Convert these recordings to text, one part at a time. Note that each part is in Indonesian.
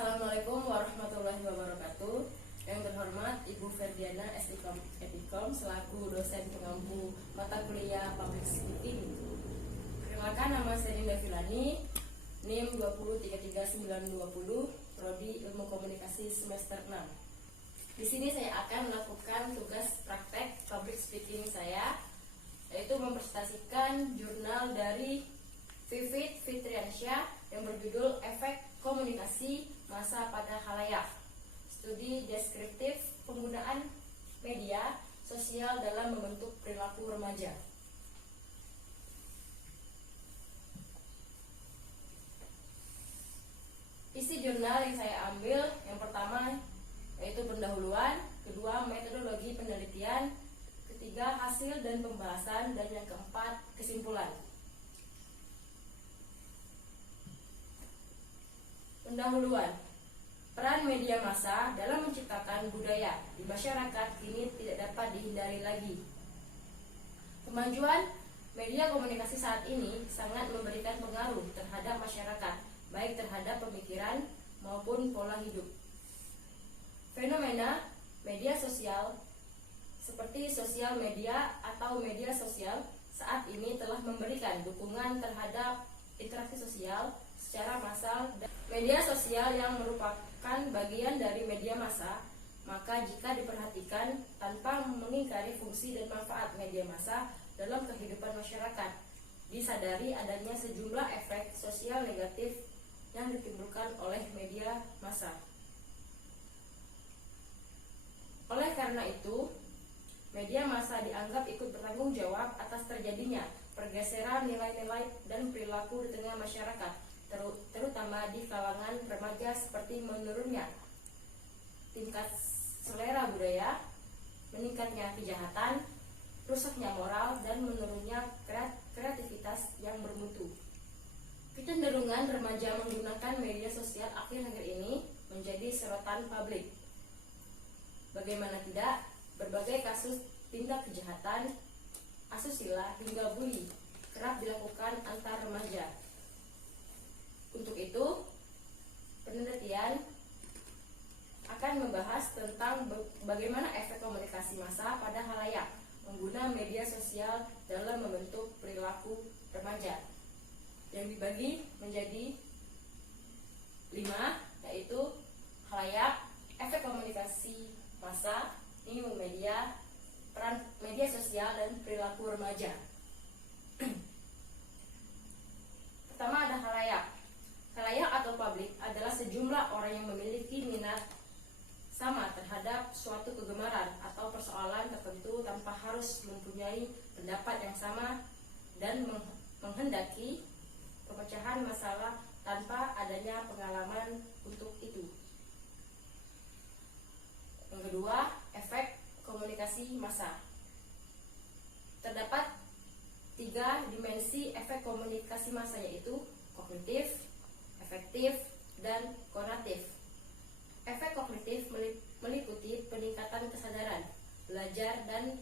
Assalamualaikum warahmatullahi wabarakatuh. Yang terhormat Ibu Ferdiana Epicom selaku dosen pengampu mata kuliah Public Speaking. Perkenalkan, nama saya Dinda Filani, NIM 2033920, Prodi Ilmu Komunikasi semester 6. Di sini saya akan melakukan tugas praktek public speaking saya, yaitu mempresentasikan jurnal dari Vivit Fitriansyah yang berjudul Efek Komunikasi Massa pada Khalayak, studi deskriptif penggunaan media sosial dalam membentuk perilaku remaja. Isi jurnal yang saya ambil, yang pertama yaitu pendahuluan, kedua metodologi penelitian, ketiga hasil dan pembahasan, dan yang keempat kesimpulan. Pendahuluan. Peran media massa dalam menciptakan budaya di masyarakat kini tidak dapat dihindari lagi. Kemajuan media komunikasi saat ini sangat memberikan pengaruh terhadap masyarakat, baik terhadap pemikiran maupun pola hidup. Fenomena media sosial seperti sosial media atau media sosial saat ini telah memberikan dukungan terhadap interaksi sosial secara massal. Media sosial yang merupakan bagian dari media massa, maka jika diperhatikan tanpa mengingkari fungsi dan manfaat media massa dalam kehidupan masyarakat, disadari adanya sejumlah efek sosial negatif yang ditimbulkan oleh media massa. Oleh karena itu, media massa dianggap ikut bertanggung jawab atas terjadinya pergeseran nilai-nilai dan perilaku di tengah masyarakat, terutama di kalangan remaja, seperti menurunnya tingkat selera budaya, meningkatnya kejahatan, rusaknya moral, dan menurunnya kreativitas yang bermutu. Kecenderungan remaja menggunakan media sosial akhir-akhir ini menjadi sorotan publik. Bagaimana tidak, berbagai kasus tindak kejahatan, asusila, hingga bully kerap dilakukan antar remaja. Untuk itu, penelitian akan membahas tentang bagaimana efek komunikasi massa pada khalayak menggunakan media sosial dalam membentuk perilaku remaja, yang dibagi menjadi 5, yaitu khalayak, efek komunikasi massa, new media, peran media sosial, dan perilaku remaja. Pertama ada khalayak. Khalayak atau publik adalah sejumlah orang yang memiliki minat sama terhadap suatu kegemaran atau persoalan tertentu tanpa harus mempunyai pendapat yang sama, dan menghendaki pemecahan masalah tanpa adanya pengalaman untuk itu. Yang kedua, efek komunikasi massa. Terdapat 3 dimensi efek komunikasi massa, yaitu kognitif, efektif, dan konatif. Efek kognitif meliputi peningkatan kesadaran, belajar, dan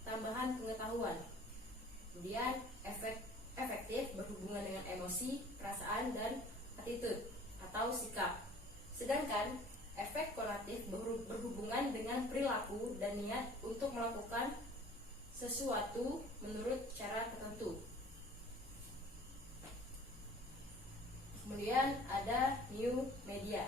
tambahan pengetahuan. Kemudian efek efektif berhubungan dengan emosi, perasaan, dan attitude atau sikap. Sedangkan efek konatif berhubungan dengan perilaku dan niat untuk melakukan sesuatu menurut cara tertentu. Kemudian ada new media.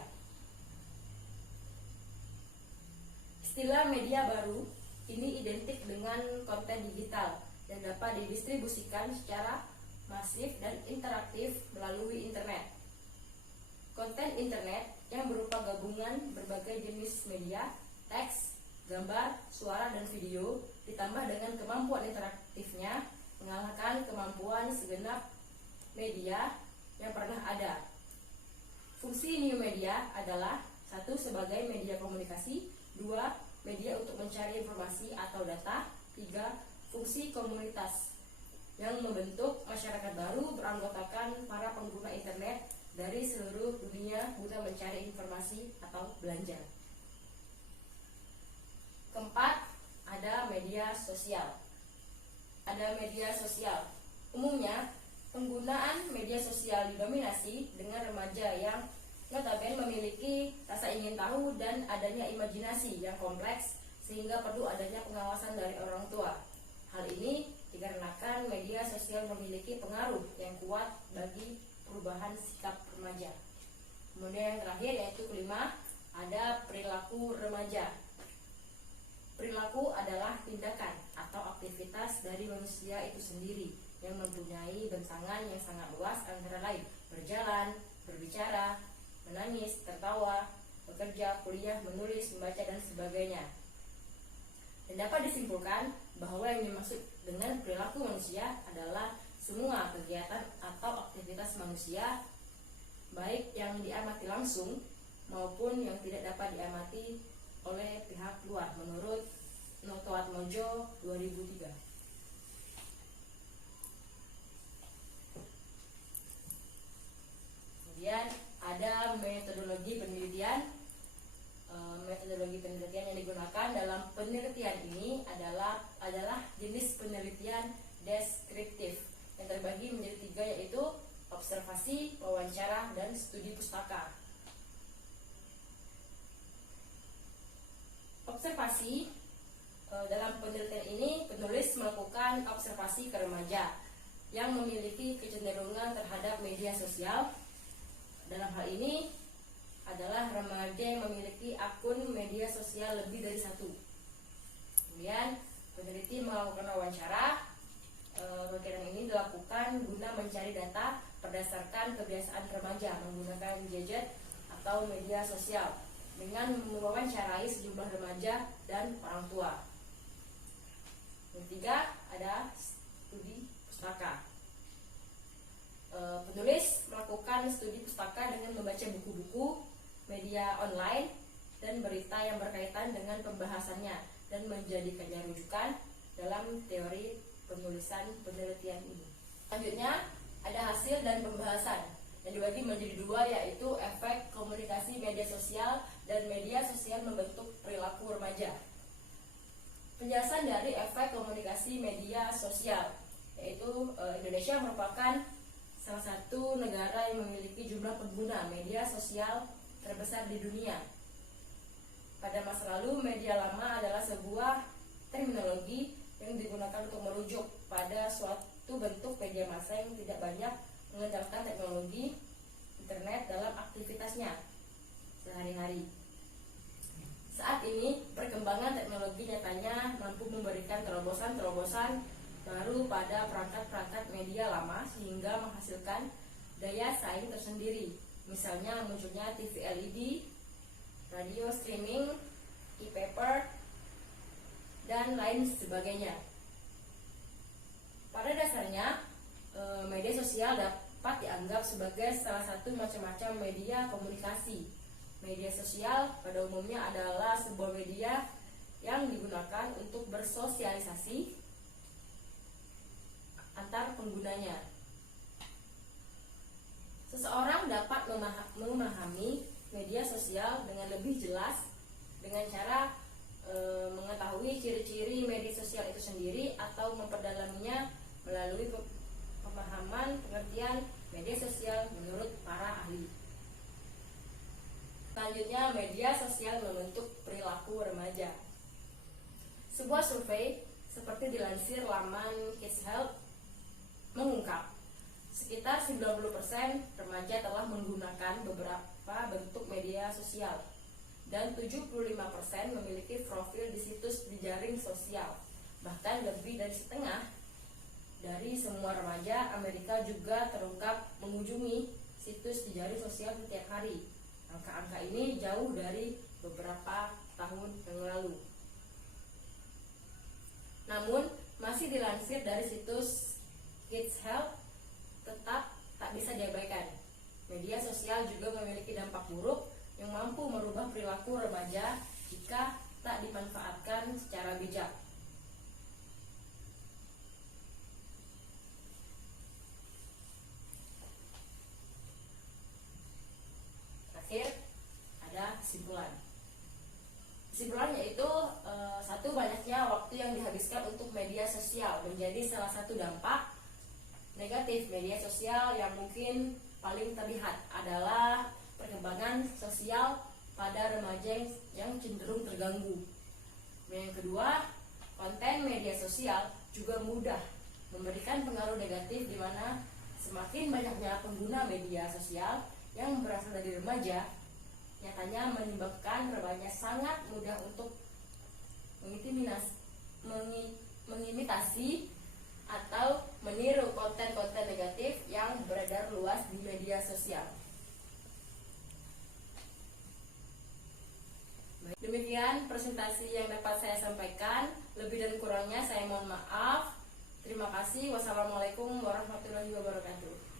Istilah media baru ini identik dengan konten digital yang dapat didistribusikan secara masif dan interaktif melalui internet. Konten internet yang berupa gabungan berbagai jenis media, teks, gambar, suara, dan video, ditambah dengan kemampuan interaktifnya mengalahkan kemampuan segenap media yang pernah ada. Fungsi new media adalah 1. Sebagai media komunikasi, 2. Media untuk mencari informasi atau data, 3. Fungsi komunitas yang membentuk masyarakat baru beranggotakan para pengguna internet dari seluruh dunia guna mencari informasi atau belanja. Keempat, ada media sosial. Ada media sosial. Umumnya, penggunaan media sosial didominasi dengan remaja yang notabene memiliki rasa ingin tahu dan adanya imajinasi yang kompleks sehingga perlu adanya pengawasan dari orang tua. Hal ini dikarenakan media sosial memiliki pengaruh yang kuat bagi perubahan sikap remaja. Kemudian yang terakhir yaitu kelima, ada perilaku remaja. Perilaku adalah tindakan atau aktivitas dari manusia itu sendiri yang mempunyai bentangan yang sangat luas, antara lain berjalan, berbicara, menangis, tertawa, bekerja, kuliah, menulis, membaca, dan sebagainya. Dan dapat disimpulkan bahwa yang dimaksud dengan perilaku manusia adalah semua kegiatan atau aktivitas manusia, baik yang diamati langsung maupun yang tidak dapat diamati oleh pihak luar, menurut Noto Atmojo 2003. Kemudian ada metodologi penelitian. Metodologi penelitian yang digunakan dalam penelitian ini adalah jenis penelitian deskriptif yang terbagi menjadi tiga, yaitu observasi, wawancara, dan studi pustaka. Observasi, dalam penelitian ini penulis melakukan observasi ke remaja yang memiliki kecenderungan terhadap media sosial. Dalam hal ini adalah remaja yang memiliki akun media sosial lebih dari satu. Kemudian peneliti melakukan wawancara. Kegiatan ini dilakukan guna mencari data berdasarkan kebiasaan remaja menggunakan gadget atau media sosial dengan mewawancarai sejumlah remaja dan orang tua. Yang ketiga, ada studi pustaka. Penulis melakukan studi pustaka dengan membaca buku-buku, media online, dan berita yang berkaitan dengan pembahasannya dan menjadikannya rujukan dalam teori penulisan penelitian ini. Selanjutnya ada hasil dan pembahasan yang dibagi menjadi dua, yaitu efek komunikasi media sosial dan media sosial membentuk perilaku remaja. Penjelasan dari efek komunikasi media sosial, yaitu Indonesia merupakan salah satu negara yang memiliki jumlah pengguna media sosial terbesar di dunia. Pada masa lalu, media lama adalah sebuah terminologi yang digunakan untuk merujuk pada suatu bentuk media massa yang tidak banyak mengandalkan teknologi internet dalam aktivitasnya sehari-hari. Saat ini, perkembangan teknologi nyatanya mampu memberikan terobosan-terobosan baru pada perangkat-perangkat media lama sehingga menghasilkan daya saing tersendiri. Misalnya munculnya TV LED, radio streaming, e-paper, dan lain sebagainya. Pada dasarnya, media sosial dapat dianggap sebagai salah satu macam-macam media komunikasi. Media sosial pada umumnya adalah sebuah media yang digunakan untuk bersosialisasi antar penggunanya. Seseorang dapat memahami media sosial dengan lebih jelas dengan cara mengetahui ciri-ciri media sosial itu sendiri atau memperdalaminya melalui pemahaman pengertian media sosial menurut para ahli. Selanjutnya, media sosial membentuk perilaku remaja. Sebuah survei seperti dilansir laman Kids Help mengungkap sekitar 90% remaja telah menggunakan beberapa bentuk media sosial dan 75% memiliki profil di situs di jaring sosial. Bahkan lebih dari setengah dari semua remaja Amerika juga terungkap mengunjungi situs di jaring sosial setiap hari. Angka-angka ini jauh dari beberapa tahun yang lalu. Namun, masih dilansir dari situs Kids Help, tetap tak bisa diabaikan. Media sosial juga memiliki dampak buruk yang mampu merubah perilaku remaja jika tak dimanfaatkan secara bijak. Terakhir, ada kesimpulan. Kesimpulan yaitu satu, banyaknya waktu yang dihabiskan untuk media sosial menjadi salah satu dampak negatif media sosial yang mungkin paling terlihat adalah perkembangan sosial pada remaja yang cenderung terganggu. Yang kedua, konten media sosial juga mudah memberikan pengaruh negatif, di mana semakin banyaknya pengguna media sosial yang berasal dari remaja nyatanya menyebabkan remaja sangat mudah untuk mengimitasi atau meniru konten-konten negatif yang beredar luas di media sosial. Demikian presentasi yang dapat saya sampaikan. Lebih dan kurangnya saya mohon maaf. Terima kasih. Wassalamualaikum warahmatullahi wabarakatuh.